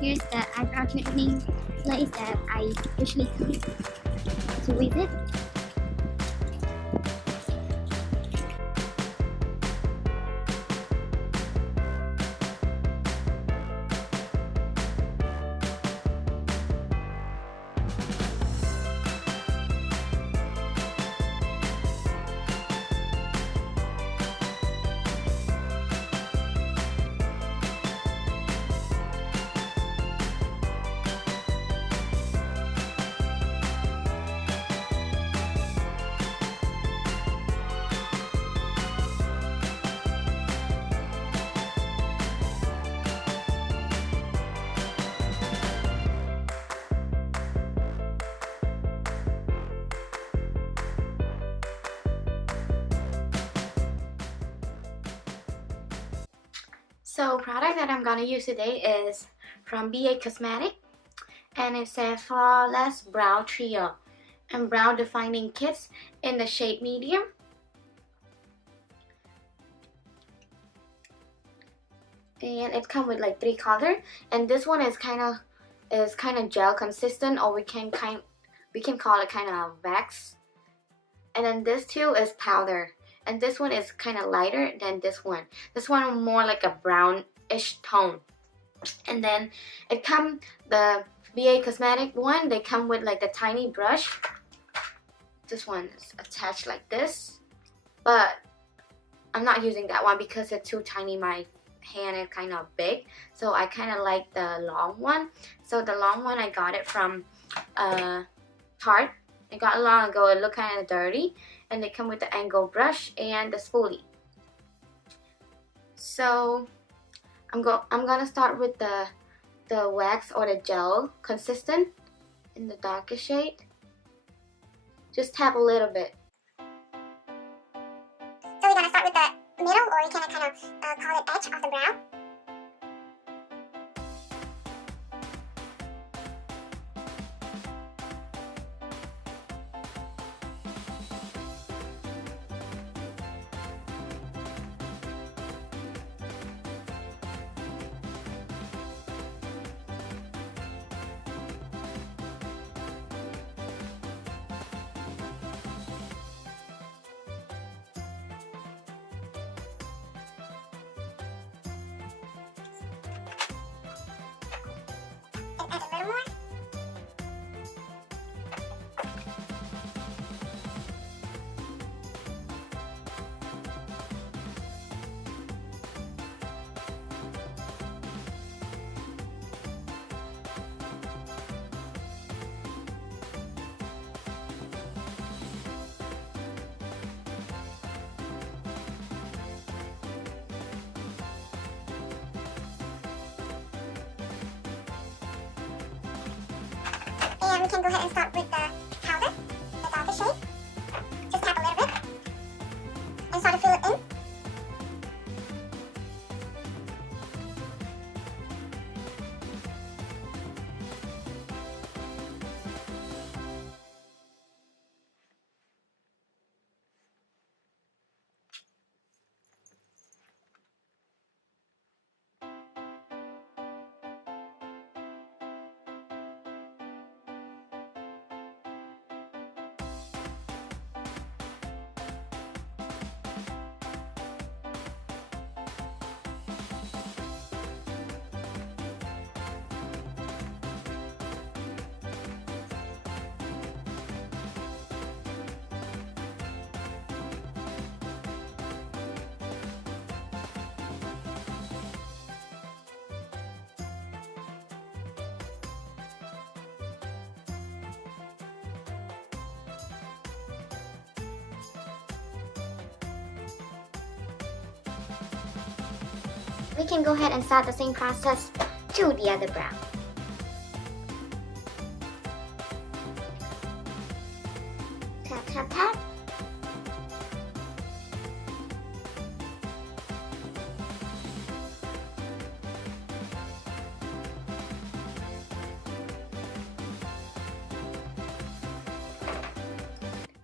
Here's the eyebrow thickening lace that I usually use to with it. So product that I'm gonna use today is from BA Cosmetic, and it says Flawless Brow Trio and Brow Defining Kits in the shade medium. And it comes with like 3 colors, and this one is kind of gel consistent, or we can call it kind of wax. And then this two is powder. And this one is kind of lighter than this one. This one more like a brownish tone. And then it comes, the BA Cosmetic one, they come with like the tiny brush. This one is attached like this. But I'm not using that one because it's too tiny. My hand is kind of big. So I kind of like the long one. So the long one, I got it from Tarte. I got it long ago. It looked kind of dirty. And they come with the angle brush and the spoolie. So I'm gonna start with the wax or the gel consistent in the darkest shade. Just tap a little bit. So we're gonna start with the middle, or you can kind of call it edge of the brow. Add a little more. And we can go ahead and start with the powder, the darker shade. Just tap a little bit and start to fill it in. We can go ahead and start the same process to the other brow. Tap, tap, tap.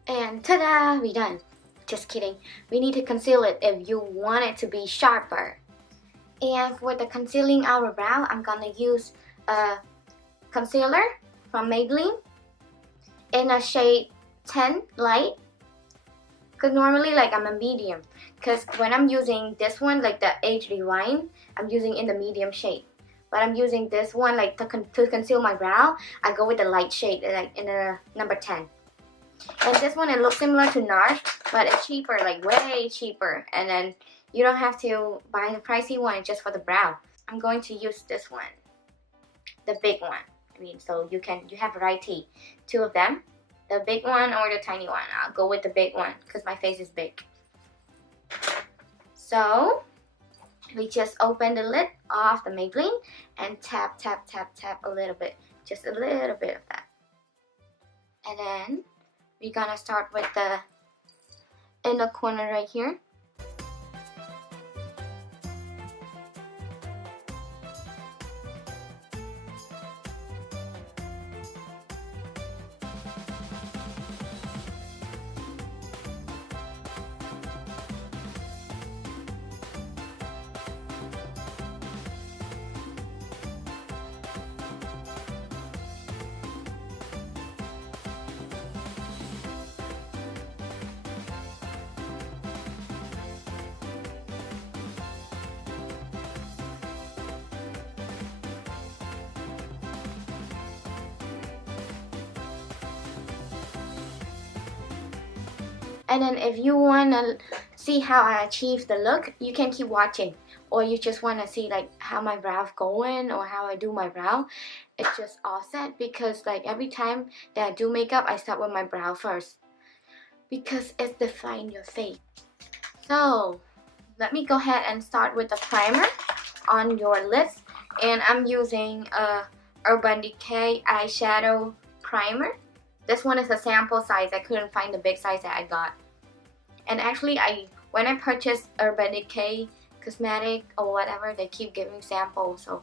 And ta-da! We're done. Just kidding. We need to conceal it if you want it to be sharper. And for the concealing our brow, I'm gonna use a concealer from Maybelline in a shade 10 light. Because normally like I'm a medium. Because when I'm using this one, like the HD Wine, I'm using in the medium shade. But I'm using this one like to conceal my brow. I go with the light shade, like in a number 10. And this one, it looks similar to NARS, but it's cheaper, like way cheaper. And then you don't have to buy the pricey one just for the brow. I'm going to use this one, the big one. I mean, so you have variety, 2 of them, the big one or the tiny one. I'll go with the big one because my face is big. So we just open the lid of the Maybelline and tap, tap, tap, tap a little bit, just a little bit of that. And then we're gonna start with the inner corner right here. And then if you want to see how I achieve the look, you can keep watching. Or you just want to see like how my brow going or how I do my brow. It's just all set because like every time that I do makeup, I start with my brow first. Because it defines your face. So let me go ahead and start with the primer on your lids. And I'm using a Urban Decay Eyeshadow Primer. This one is a sample size. I couldn't find the big size that I got. And actually, when I purchased Urban Decay cosmetic or whatever, they keep giving samples, so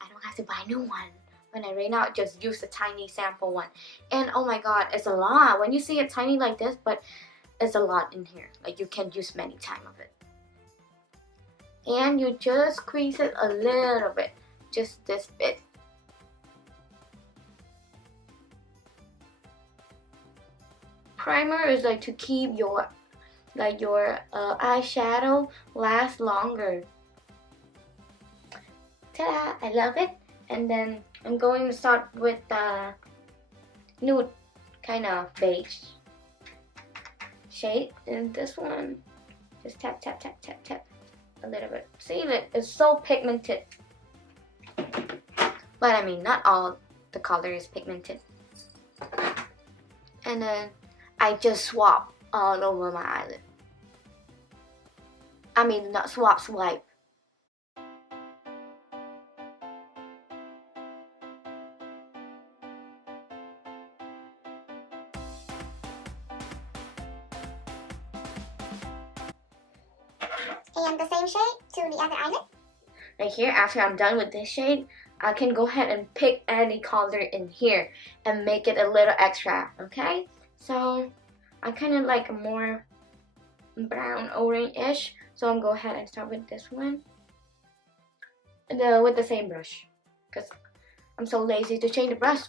I don't have to buy a new one. When I ran out, just use the tiny sample one. And oh my god, it's a lot. When you see it tiny like this, but it's a lot in here. Like you can use many times of it. And you just squeeze it a little bit, just this bit. Primer is like to keep your eyeshadow last longer. Ta-da! I love it. And then I'm going to start with the nude kind of beige shade. And this one, just tap, tap, tap, tap, tap a little bit. See, it's so pigmented. But I mean, not all the color is pigmented. And then I just swap all over my eyelid. I mean, not swap, swipe. And the same shade to the other eyelid. Right here, after I'm done with this shade, I can go ahead and pick any color in here and make it a little extra, okay? So I kind of like a more brown orange-ish, so I'm going to go ahead and start with this one with the same brush because I'm so lazy to change the brush.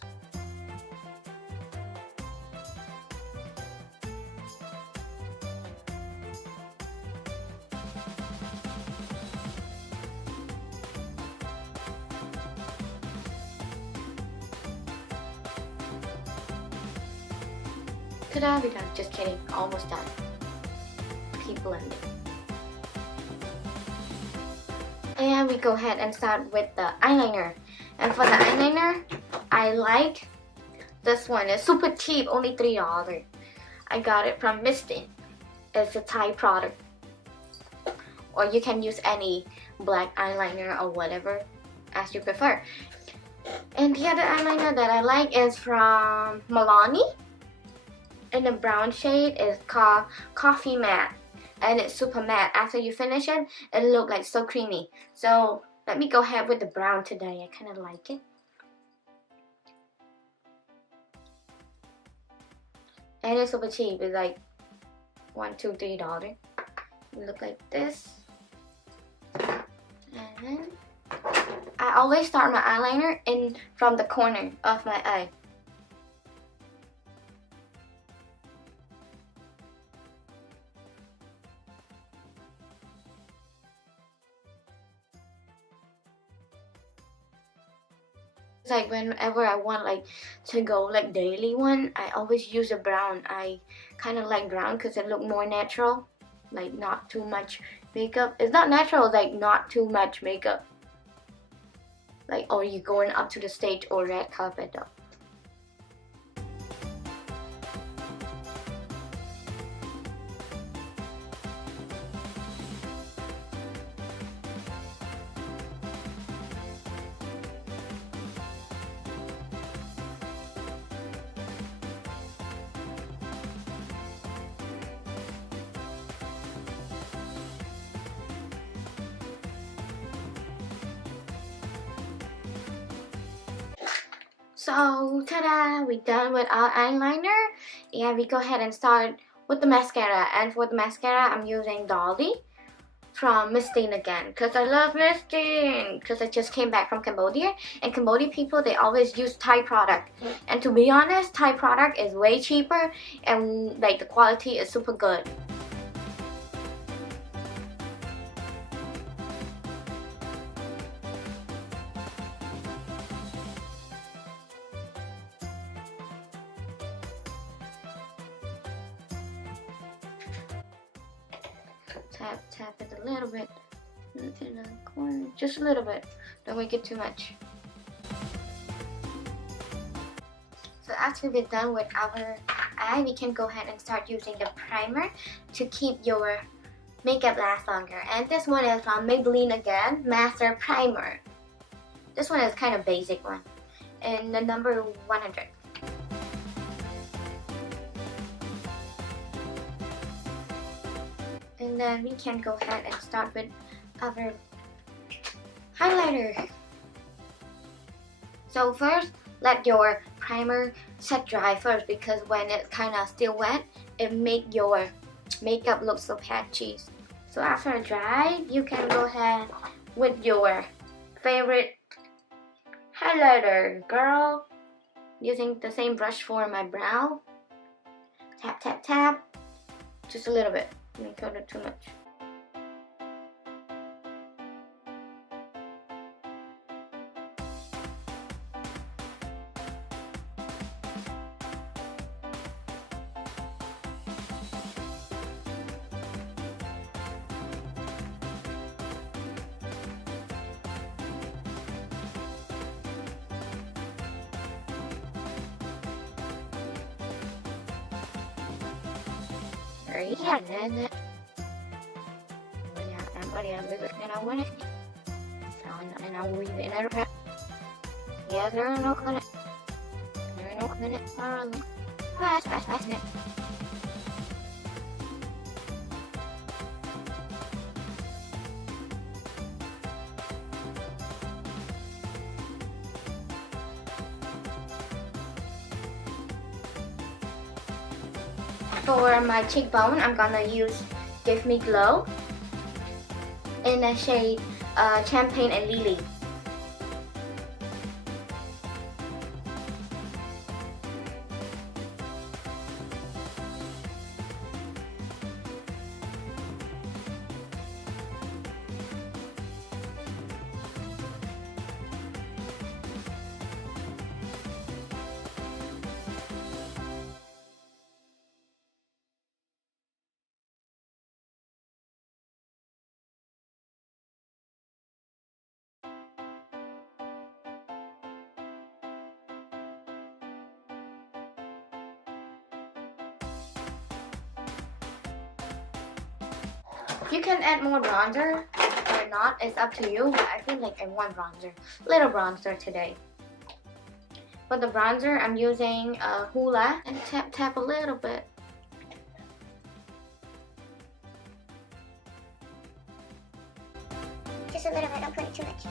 Ta-da, we're done. Just kidding, almost done. Keep blending. And we go ahead and start with the eyeliner. And for the eyeliner, I like this one. It's super cheap, only $3. I got it from Mistin. It's a Thai product. Or you can use any black eyeliner or whatever as you prefer. And the other eyeliner that I like is from Milani. And the brown shade is called Coffee Matte. And it's super matte. After you finish it, it looks like so creamy. So let me go ahead with the brown today. I kind of like it. And it's super cheap. It's like $1, $2, $3. It looks like this. And then I always start my eyeliner in from the corner of my eye. Like whenever I want like to go like daily one, I always use a brown. I kind of like brown because it look more natural, like not too much makeup. It's not natural, like not too much makeup, like or you going up to the stage or red carpet though. So, ta-da! We're done with our eyeliner, and we go ahead and start with the mascara. And for the mascara, I'm using Dolly from Miss Teen again, because I love Miss Teen, because I just came back from Cambodia, and Cambodian people, they always use Thai product. And to be honest, Thai product is way cheaper, and like the quality is super good. Tap it a little bit in the corner, just a little bit. Don't make it too much. So after we're done with our eye, we can go ahead and start using the primer to keep your makeup last longer. And this one is from Maybelline again, Master Primer. This one is kind of basic one, and the number 100. And then we can go ahead and start with our highlighter. So first, let your primer set dry first, because when it's kind of still wet, it make your makeup look so patchy. So after it dry, you can go ahead with your favorite highlighter, girl. Using the same brush for my brow. Tap, tap, tap. Just a little bit. Don't coat it too much. Yeah, then I'm visit and I want it. And I'll leave it in a wrap. Yeah, there are no clinic. There are no clinic. Fast. For my cheekbone, I'm gonna use Give Me Glow in the shade Champagne and Lily. You can add more bronzer or not, it's up to you, but I feel like I want bronzer. Little bronzer today. For the bronzer, I'm using Hoola and tap a little bit. Just a little bit, don't put it too much.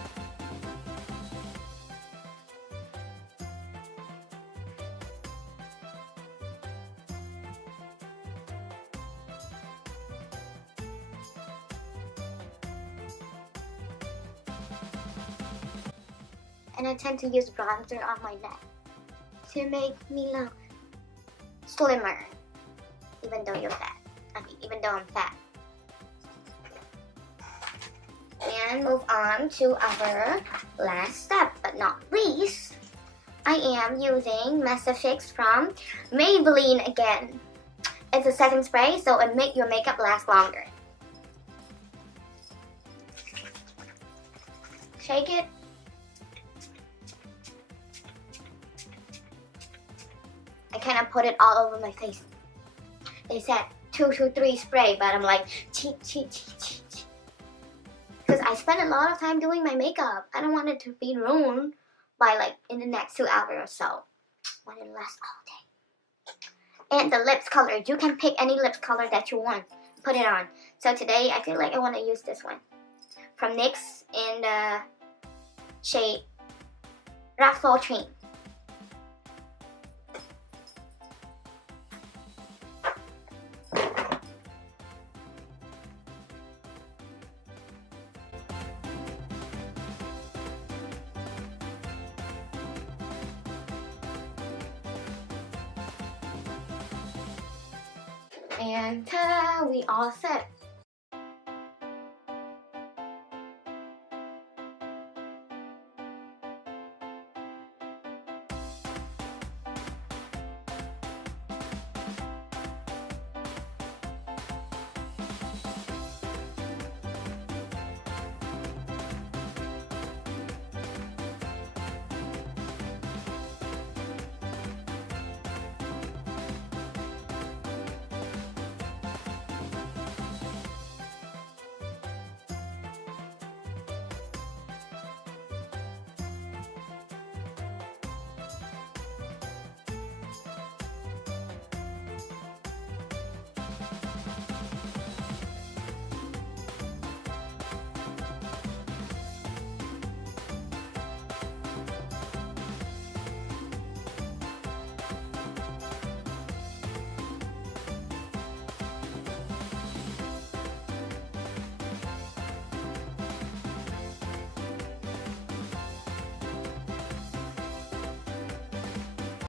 And I tend to use bronzer on my neck to make me look slimmer, even though you're fat. Even though I'm fat. And move on to our last step, but not least, I am using Fix from Maybelline again. It's a setting spray, so it makes your makeup last longer. Shake it. I kind of put it all over my face. They said 2 to 3 spray, but I'm like, cheat. Because I spend a lot of time doing my makeup. I don't want it to be ruined by like in the next 2 hours or so. I want it to last all day. And the lips color, you can pick any lips color that you want. Put it on. So today I feel like I want to use this one. From NYX in the shade Raffle Train. And ta-da, we all set.